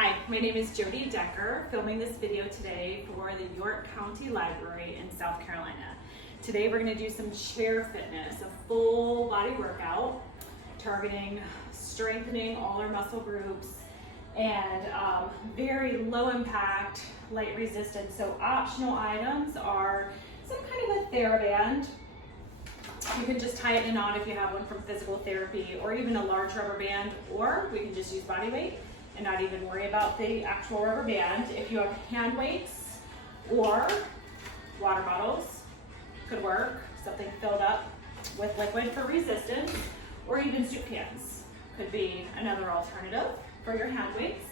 Hi, my name is Jody Decker, filming this video today for the York County Library in South Carolina. Today we're going to do some chair fitness, a full body workout targeting strengthening all our muscle groups and very low impact, light resistance. So optional items are some kind of a TheraBand. You can just tie it in a knot if you have one from physical therapy, or even a large rubber band, or we can just use body weight and not even worry about the actual rubber band. If you have hand weights or water bottles, could work, something filled up with liquid for resistance, or even soup cans could be another alternative for your hand weights.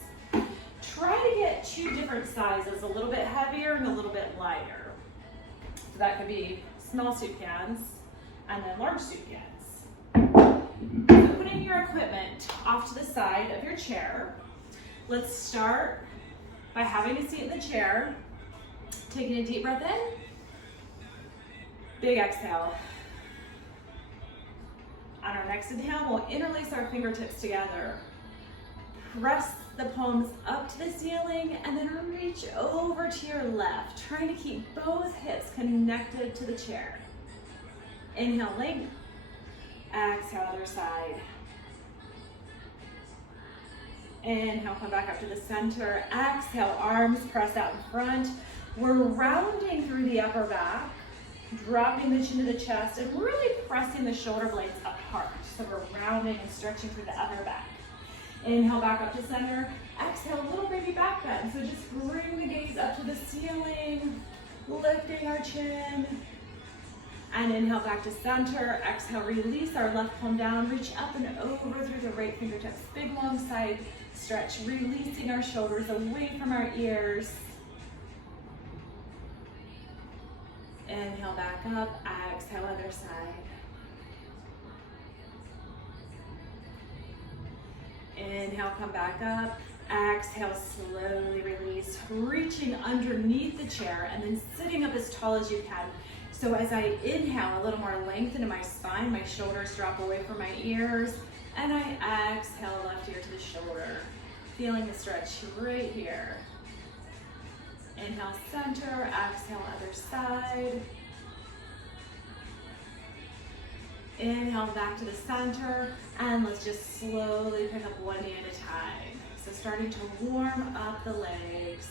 Try to get two different sizes, a little bit heavier and a little bit lighter. So that could be small soup cans and then large soup cans. So putting your equipment off to the side of your chair. Let's start by having a seat in the chair, taking a deep breath in, big exhale. On our next inhale, we'll interlace our fingertips together. Press the palms up to the ceiling and then reach over to your left, trying to keep both hips connected to the chair. Inhale, length. Exhale, other side. Inhale, come back up to the center. Exhale, arms press out in front. We're rounding through the upper back, dropping the chin to the chest, and really pressing the shoulder blades apart. So we're rounding and stretching through the upper back. Inhale, back up to center. Exhale, little baby back bend. So just bring the gaze up to the ceiling, lifting our chin. And inhale, back to center. Exhale, release our left palm down, reach up and over through the right fingertips. Big long side stretch, releasing our shoulders away from our ears. Inhale, back up. Exhale, other side. Inhale, come back up. Exhale, slowly release, reaching underneath the chair and then sitting up as tall as you can. So as I inhale, a little more length into my spine, my shoulders drop away from my ears, and I exhale left ear to the shoulder, feeling the stretch right here. Inhale, center, exhale, other side. Inhale, back to the center, and let's just slowly pick up one knee at a time. So starting to warm up the legs.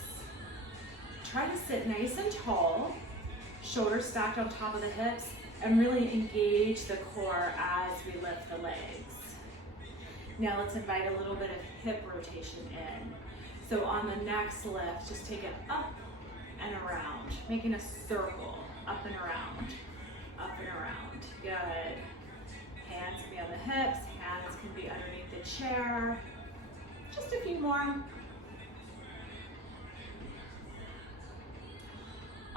Try to sit nice and tall, shoulders stacked on top of the hips, and really engage the core as we lift the legs. Now let's invite a little bit of hip rotation in. So on the next lift, just take it up and around, making a circle, up and around, up and around. Good. Hands can be on the hips, hands can be underneath the chair. Just a few more.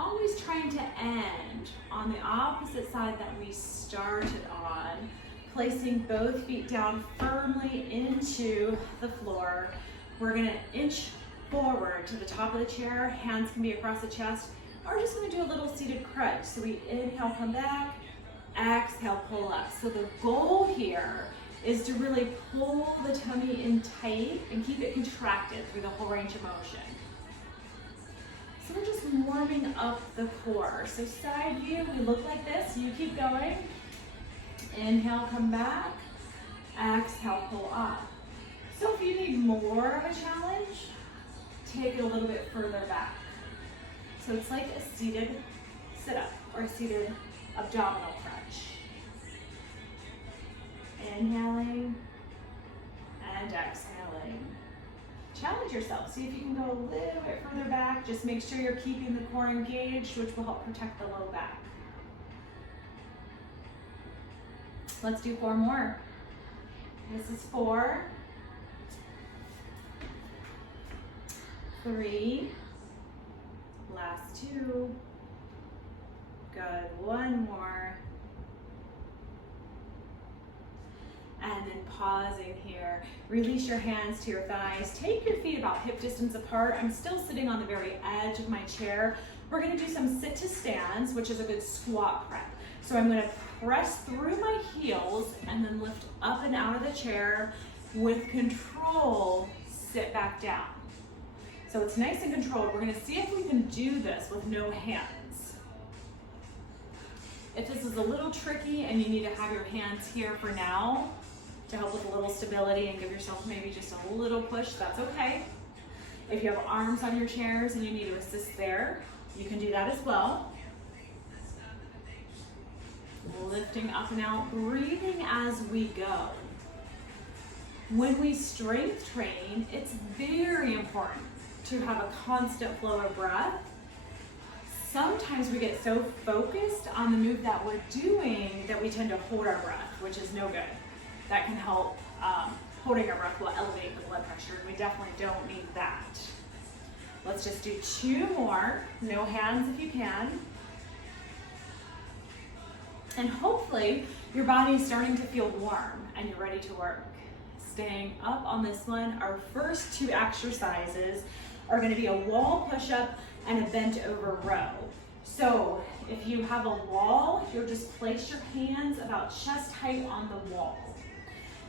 Always trying to end on the opposite side that we started on, placing both feet down firmly into the floor. We're gonna inch forward to the top of the chair, hands can be across the chest, or we're just gonna do a little seated crunch. So we inhale, come back, exhale, pull up. So the goal here is to really pull the tummy in tight and keep it contracted through the whole range of motion. So we're just warming up the core. So side view, we look like this. You keep going. Inhale, come back. Exhale, pull up. So if you need more of a challenge, take it a little bit further back. So it's like a seated sit-up or a seated abdominal crunch. Inhaling and exhaling. Challenge yourself. See if you can go a little bit further back. Just make sure you're keeping the core engaged, which will help protect the low back. Let's do 4 more. This is 4, 3, last 2. Good, 1 more. And then pausing here. Release your hands to your thighs. Take your feet about hip distance apart. I'm still sitting on the very edge of my chair. We're gonna do some sit to stands, which is a good squat prep. So I'm gonna press through my heels and then lift up and out of the chair with control, sit back down. So it's nice and controlled. We're gonna see if we can do this with no hands. If this is a little tricky and you need to have your hands here for now to help with a little stability and give yourself maybe just a little push, that's okay. If you have arms on your chairs and you need to assist there, you can do that as well. Lifting up and out, breathing as we go. When we strength train, it's very important to have a constant flow of breath. Sometimes we get so focused on the move that we're doing that we tend to hold our breath, which is no good. That can help, holding our breath will elevate the blood pressure. We definitely don't need that. Let's just do 2 more, no hands if you can. And hopefully your body is starting to feel warm and you're ready to work. Staying up on this one, our first 2 exercises are going to be a wall push-up and a bent over row. So if you have a wall, you'll just place your hands about chest height on the wall.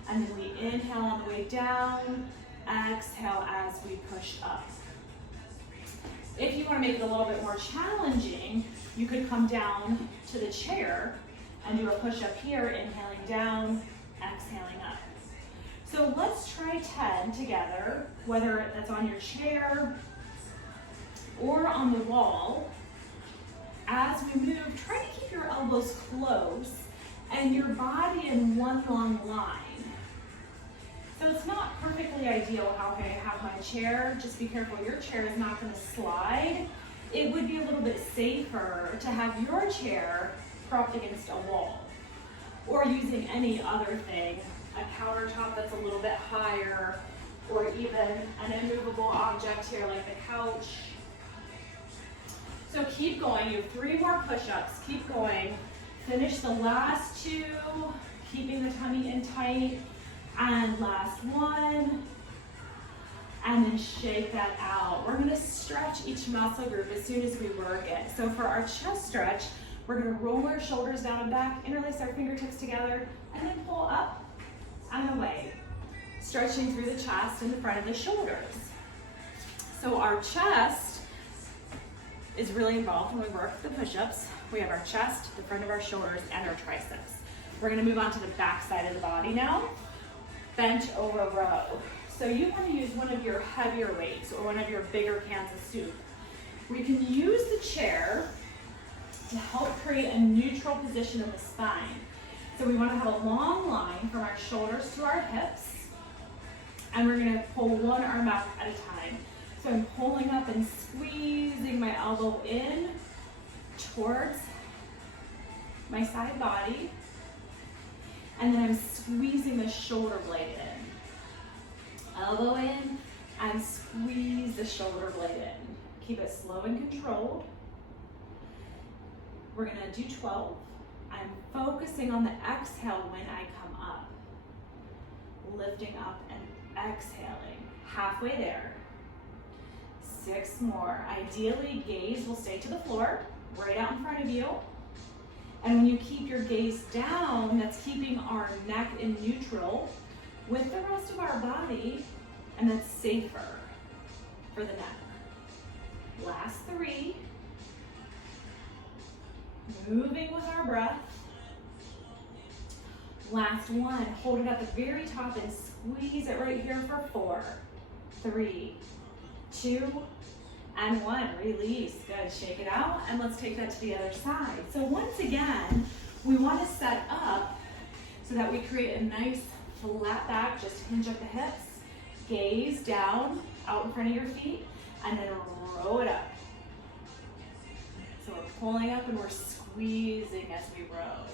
And then we inhale on the way down, exhale as we push up. If you want to make it a little bit more challenging, you could come down to the chair and do a push-up here, inhaling down, exhaling up. So let's try 10 together, whether that's on your chair or on the wall. As we move, try to keep your elbows close and your body in one long line. So it's not perfectly ideal how I have my chair. Just be careful, your chair is not going to slide. It would be a little bit safer to have your chair propped against a wall or using any other thing, a countertop that's a little bit higher, or even an immovable object here like the couch. So keep going, you have 3 more push-ups, keep going. Finish the last 2, keeping the tummy in tight, and last 1, and then shake that out. We're gonna stretch each muscle group as soon as we work it. So for our chest stretch, we're gonna roll our shoulders down and back, interlace our fingertips together, and then pull up and away. Stretching through the chest and the front of the shoulders. So our chest is really involved when we work the push-ups. We have our chest, the front of our shoulders, and our triceps. We're gonna move on to the back side of the body now. Bench over row. So you wanna use one of your heavier weights or one of your bigger cans of soup. We can use the chair to help create a neutral position of the spine. So we wanna have a long line from our shoulders to our hips, and we're gonna pull one arm up at a time. So I'm pulling up and squeezing my elbow in towards my side body, and then I'm squeezing the shoulder blade in. Elbow in, and squeeze the shoulder blade in. Keep it slow and controlled. We're gonna do 12. I'm focusing on the exhale when I come up. Lifting up and exhaling. Halfway there. 6 more. Ideally, gaze will stay to the floor, right out in front of you. And when you keep your gaze down, that's keeping our neck in neutral with the rest of our body, and that's safer for the neck. Last 3. Moving with our breath. Last 1. Hold it at the very top and squeeze it right here for 4, 3, 2, and 1. Release. Good. Shake it out, and let's take that to the other side. So once again, we want to set up so that we create a nice flat back. Just hinge up the hips, gaze down, out in front of your feet, and then row it up. So we're pulling up and we're squeezing as we row.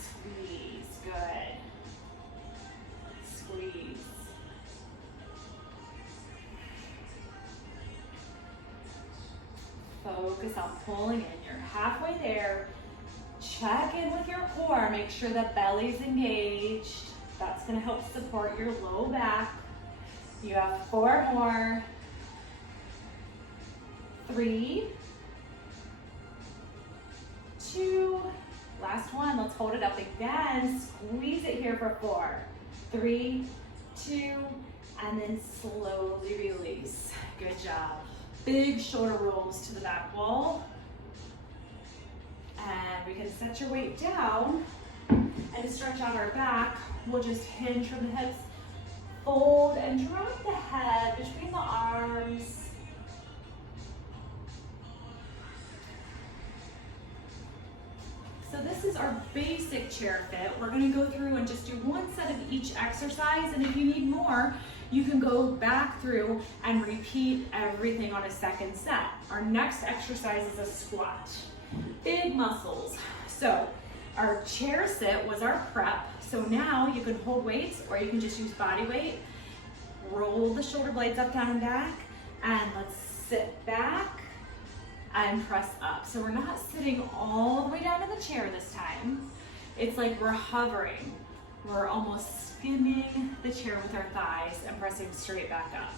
Squeeze. Good. Squeeze. Focus on pulling in. You're halfway there. Check in with your core. Make sure the belly's engaged. That's going to help support your low back. You have 4 more. 3, 2, last 1. Let's hold it up again. Squeeze it here for 4, 3, 2, and then slowly release. Good job. Big shoulder rolls to the back wall. And we can set your weight down, and to stretch out our back, we'll just hinge from the hips, fold and drop the head between the arms. So this is our basic chair fit. We're gonna go through and just do one set of each exercise, and if you need more, you can go back through and repeat everything on a second set. Our next exercise is a squat. Big muscles. So our chair sit was our prep. So now you can hold weights or you can just use body weight. Roll the shoulder blades up, down, and back. And let's sit back and press up. So we're not sitting all the way down in the chair this time. It's like we're hovering. We're almost skimming the chair with our thighs and pressing straight back up.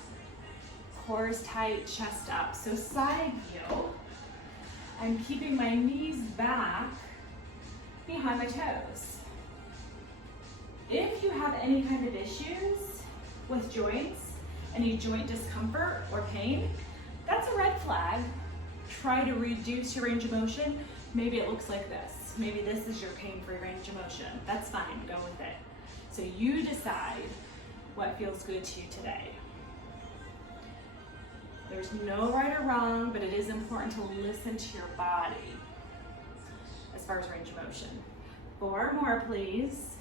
Core is tight, chest up. So side view. I'm keeping my knees back behind my toes. If you have any kind of issues with joints, any joint discomfort or pain, that's a red flag. Try to reduce your range of motion. Maybe it looks like this. Maybe this is your pain-free range of motion. That's fine, go with it. So you decide what feels good to you today. There's no right or wrong, but it is important to listen to your body as far as range of motion. 4 more, please.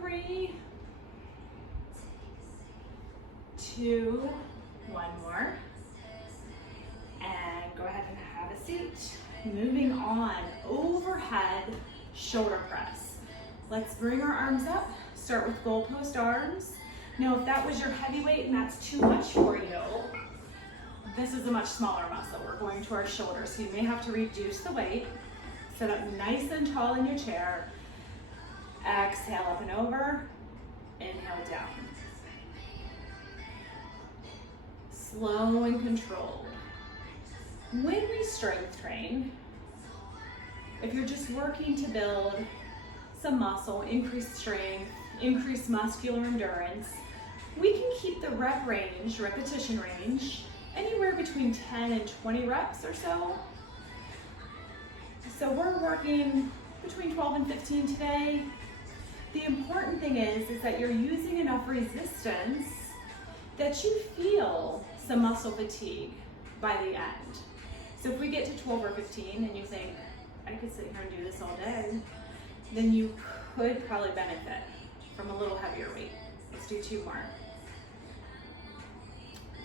3, 2, 1 more. And go ahead and have a seat. Moving on, overhead shoulder press. Let's bring our arms up. Start with goalpost arms. Now, if that was your heavy weight and that's too much for you, this is a much smaller muscle. We're going to our shoulders, so you may have to reduce the weight. Sit up nice and tall in your chair. Exhale up and over. Inhale down. Slow and controlled. When we strength train, if you're just working to build some muscle, increase strength, increase muscular endurance, we can keep the rep range, repetition range, anywhere between 10 and 20 reps or so. So we're working between 12 and 15 today. The important thing is that you're using enough resistance that you feel some muscle fatigue by the end. So if we get to 12 or 15 and you think, I could sit here and do this all day, then you could probably benefit from a little heavier weight. Let's do 2 more.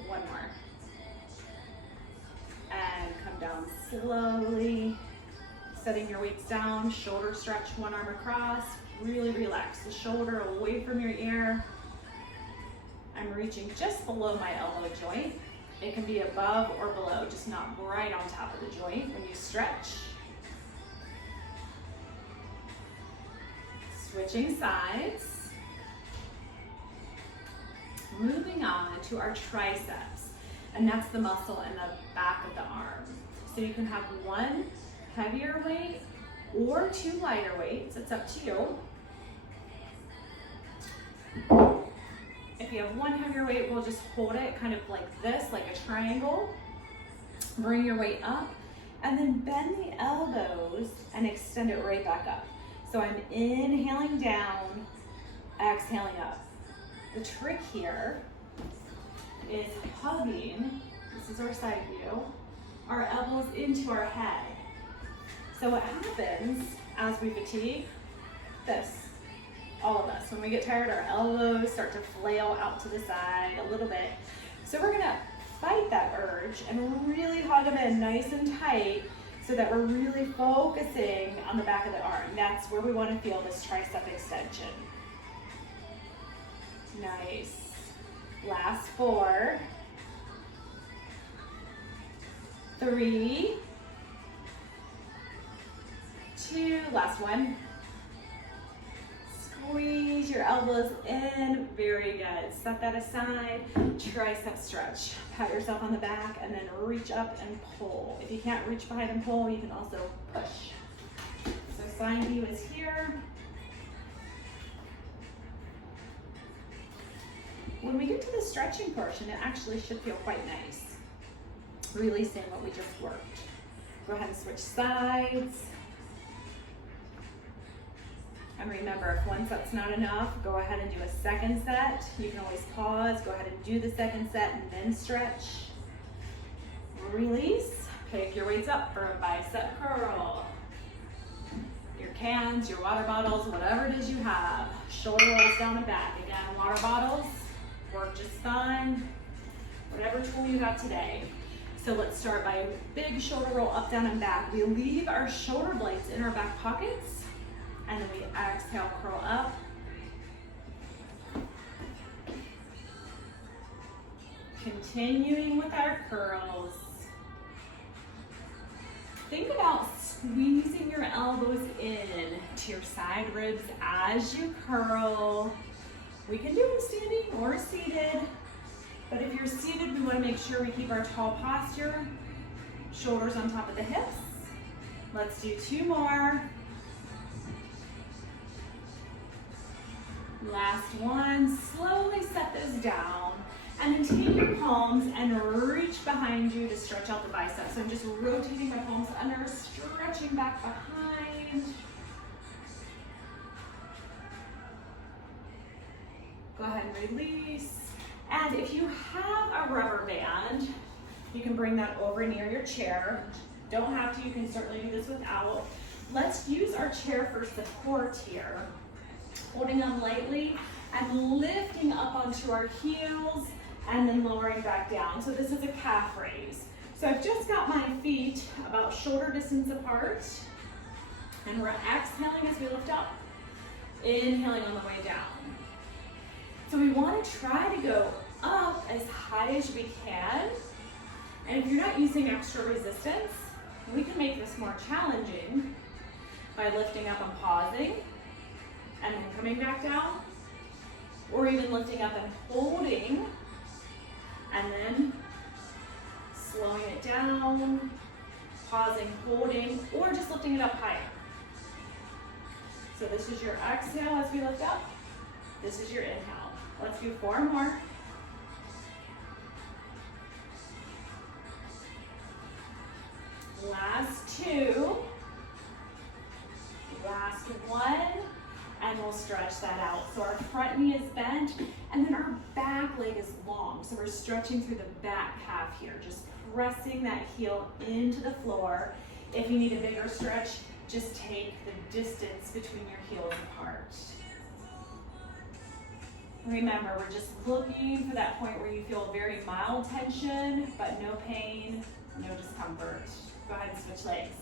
1 more. And come down slowly, setting your weights down, shoulder stretch, one arm across. Really relax the shoulder away from your ear. I'm reaching just below my elbow joint. It can be above or below, just not right on top of the joint when you stretch. Switching sides. Moving on to our triceps, and that's the muscle in the back of the arm. So you can have 1 heavier weight or 2 lighter weights, it's up to you. If you have 1 heavier weight, we'll just hold it kind of like this, like a triangle. Bring your weight up, and then bend the elbows and extend it right back up. So I'm inhaling down, exhaling up. The trick here is hugging, this is our side view, our elbows into our head. So what happens as we fatigue, this, all of us, when we get tired, our elbows start to flail out to the side a little bit. So we're gonna fight that urge and really hug them in nice and tight so that we're really focusing on the back of the arm. That's where we wanna feel this tricep extension. Nice. Last 4, 3, 2, last 1. Squeeze your elbows in, very good. Set that aside, tricep stretch. Pat yourself on the back and then reach up and pull. If you can't reach behind and pull, you can also push. So side view is here. when we get to the stretching portion, it actually should feel quite nice. Releasing what we just worked. Go ahead and switch sides. And remember, if one set's not enough, go ahead and do a second set. You can always pause, go ahead and do the second set and then stretch. Release, pick your weights up for a bicep curl. Your cans, your water bottles, whatever it is you have. Shoulder rolls down and back. Again, water bottles work just fine. Whatever tool you have today. So let's start by a big shoulder roll up, down, and back. We leave our shoulder blades in our back pockets, and then we exhale, curl up. Continuing with our curls. Think about squeezing your elbows in to your side ribs as you curl. We can do it standing or seated, but if you're seated, we want to make sure we keep our tall posture, shoulders on top of the hips. Let's do 2 more. Last one. Slowly set those down. And then take your palms and reach behind you to stretch out the biceps. So I'm just rotating my palms under, stretching back behind. Go ahead and release. And if you have a rubber band, you can bring that over near your chair. Don't have to, you can certainly do this without. Let's use our chair for support here. Holding on lightly and lifting up onto our heels and then lowering back down. So this is a calf raise. So I've just got my feet about shoulder distance apart, and we're exhaling as we lift up, inhaling on the way down. So we want to try to go up as high as we can, and if you're not using extra resistance, we can make this more challenging by lifting up and pausing, and then coming back down, or even lifting up and holding, and then slowing it down, pausing, holding, or just lifting it up higher. So this is your exhale as we lift up. This is your inhale. Let's do 4 more. Last 2. Last 1. And we'll stretch that out. So our front knee is bent, and then our back leg is long. So we're stretching through the back calf here, just pressing that heel into the floor. If you need a bigger stretch, just take the distance between your heels apart. Remember, we're just looking for that point where you feel very mild tension, but no pain, no discomfort. Go ahead and switch legs.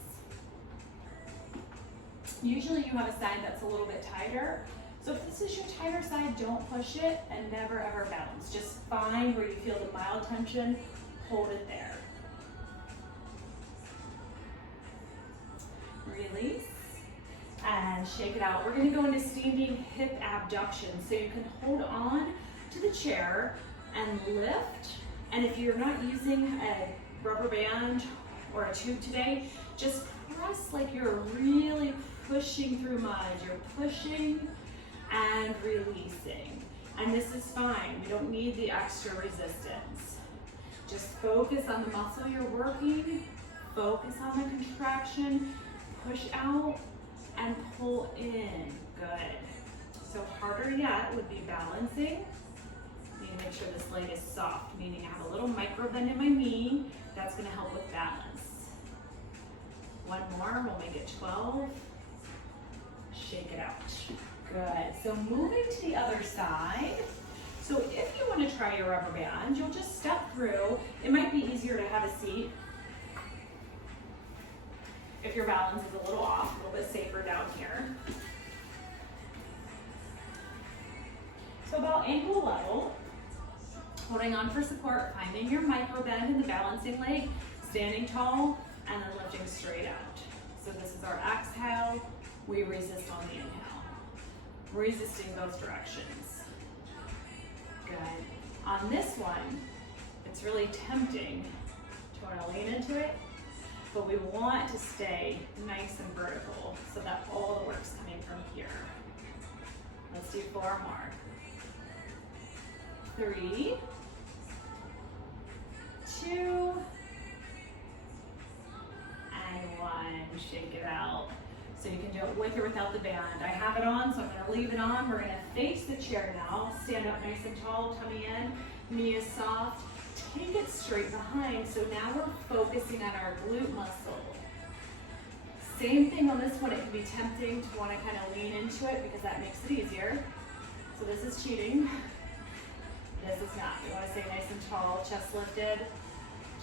Usually you have a side that's a little bit tighter. So if this is your tighter side, don't push it and never ever bounce. Just find where you feel the mild tension, hold it there. Release and shake it out. We're gonna go into standing hip abduction. So you can hold on to the chair and lift. And if you're not using a rubber band or a tube today, just press like you're really pushing through mud. You're pushing and releasing. And this is fine. We don't need the extra resistance. Just focus on the muscle you're working. Focus on the contraction. Push out and pull in. Good. So harder yet would be balancing. Need to make sure this leg is soft, meaning I have a little micro bend in my knee. That's going to help with balance. 1 more, we'll make it 12. Shake it out. Good. So moving to the other side. So if you want to try your rubber band, you'll just step through. It might be easier to have a seat if your balance is a little off, a little bit safer down here. So about ankle level, holding on for support, finding your micro bend in the balancing leg, standing tall, and then lifting straight out. So this is our exhale. We resist on the inhale. Resisting both directions. Good. On this one, it's really tempting to want to lean into it, but we want to stay nice and vertical so that all the work's coming from here. Let's do 4 more. 3, 2, and 1. Shake it out. So you can do it with or without the band. I have it on, so I'm going to leave it on. We're going to face the chair now. Stand up nice and tall, tummy in, knee is soft. Take it straight behind. So now we're focusing on our glute muscle. Same thing on this one. It can be tempting to want to kind of lean into it because that makes it easier. So this is cheating. This is not. You want to stay nice and tall, chest lifted,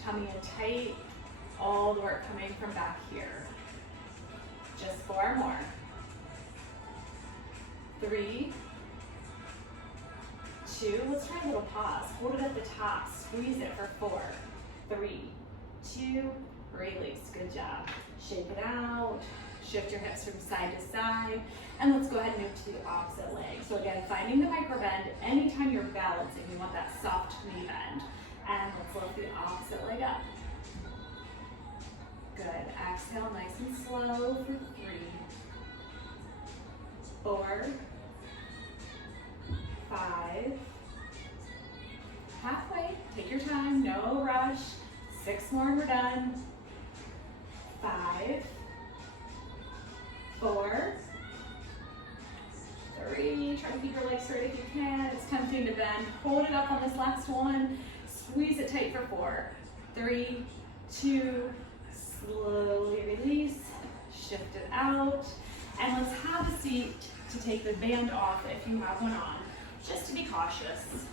tummy in tight, all the work coming from back here. Just 4 more. 3, 2, let's try a little pause. Hold it at the top, squeeze it for 4, 3, 2, release, good job. Shake it out, shift your hips from side to side, and let's go ahead and move to the opposite leg. So again, finding the micro bend, anytime you're balancing, you want that soft knee bend. And let's lift the opposite leg up. Good, exhale nice and slow for 3, 4, 5, halfway, take your time, no rush, 6 more and we're done, 5, 4, 3, try to keep your legs straight if you can, it's tempting to bend, hold it up on this last one, squeeze it tight for 4, 3, 2, slowly release, shift it out, and let's have a seat to take the band off if you have one on, just to be cautious.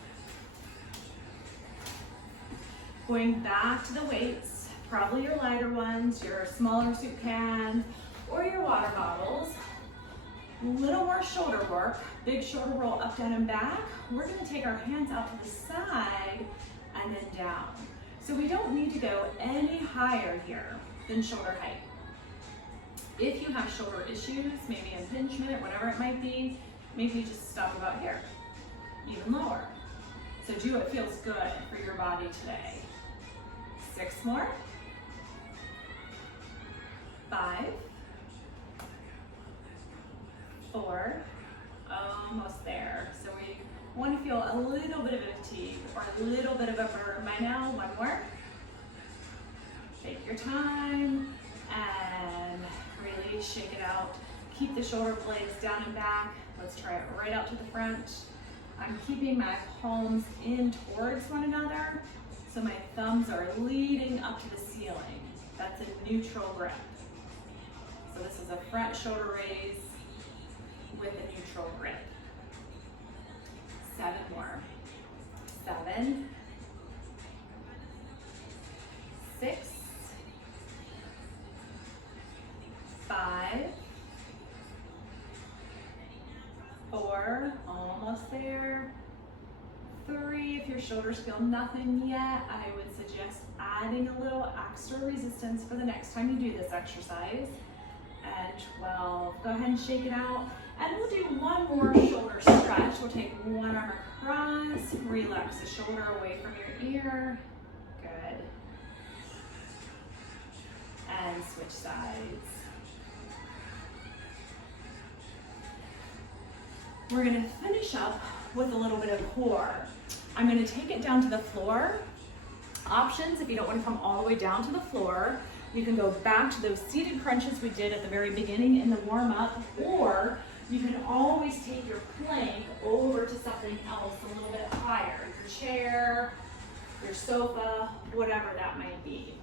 Going back to the weights, probably your lighter ones, your smaller soup cans, or your water bottles. A little more shoulder work, big shoulder roll up, down, and back. We're gonna take our hands out to the side and then down. So we don't need to go any higher here than shoulder height. If you have shoulder issues, maybe impingement, whatever it might be, maybe you just stop about here, even lower. So do what feels good for your body today. 6 more. 5, 4, almost there. So we want to feel a little bit of a fatigue or a little bit of a burn by now. 1 more. Take your time and release, shake it out. Keep the shoulder blades down and back. Let's try it right out to the front. I'm keeping my palms in towards one another, so my thumbs are leading up to the ceiling. That's a neutral grip. So this is a front shoulder raise with a neutral grip. 7 more. 7, 6, 5, 4, almost there. 3, if your shoulders feel nothing yet, I would suggest adding a little extra resistance for the next time you do this exercise. And 12, go ahead and shake it out. And we'll do 1 more shoulder stretch. We'll take 1 arm across, relax the shoulder away from your ear. Good. And switch sides. We're gonna finish up with a little bit of core. I'm gonna take it down to the floor. Options, if you don't wanna come all the way down to the floor, you can go back to those seated crunches we did at the very beginning in the warm up, or you can always take your plank over to something else a little bit higher, your chair, your sofa, whatever that might be.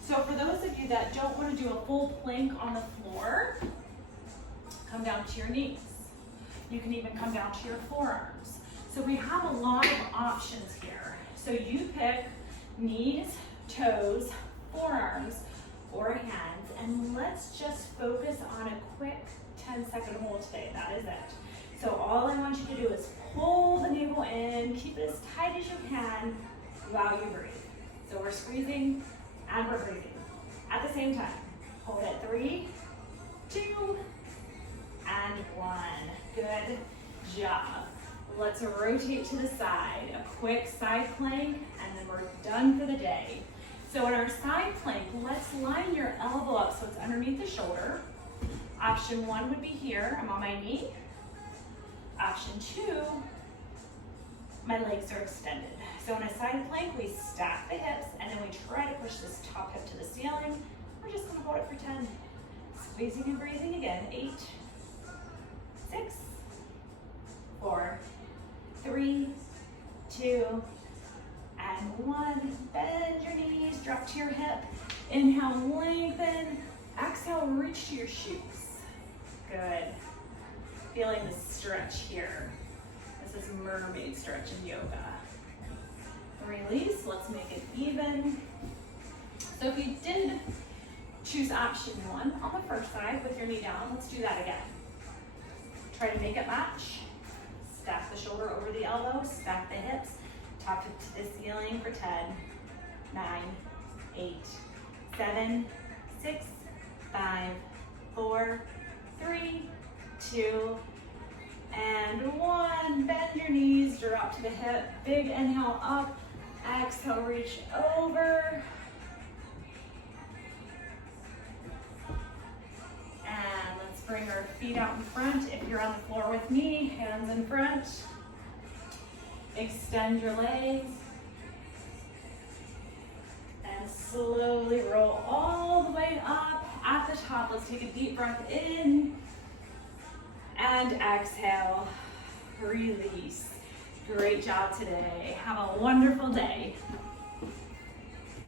So for those of you that don't wanna do a full plank on the floor, come down to your knees. You can even come down to your forearms. So we have a lot of options here. So you pick knees, toes, forearms, or hands, and let's just focus on a quick 10-second hold today. That is it. So all I want you to do is pull the navel in, keep it as tight as you can while you breathe. So we're squeezing and we're breathing at the same time. Hold it. 3, 2, and 1. Good job. Let's rotate to the side. A quick side plank, and then we're done for the day. So in our side plank, let's line your elbow up so it's underneath the shoulder. Option 1 would be here. I'm on my knee. Option 2 my legs are extended. So in a side plank, we stack the hips and then we try to push this top hip to the ceiling. We're just gonna hold it for 10. Squeezing and breathing again. 8, 6, 4, 3, 2, and 1. Bend your knees, drop to your hip. Inhale, lengthen. Exhale, reach to your shoes. Good. Feeling the stretch here. This is mermaid stretch in yoga. Release, let's make it even. So if you did choose option 1 on the first side with your knee down, let's do that again. Try to make it match. Stack the shoulder over the elbow, stack the hips, top it to the ceiling for 10, 9, 8, 7, 6, 5, 4, 3, 2, and 1. Bend your knees, drop to the hip, big inhale up, exhale, reach over. And let's bring our feet out in front. If you're on the floor with me, hands in front. Extend your legs. And slowly roll all the way up. At the top, let's take a deep breath in. And exhale, release. Great job today. Have a wonderful day.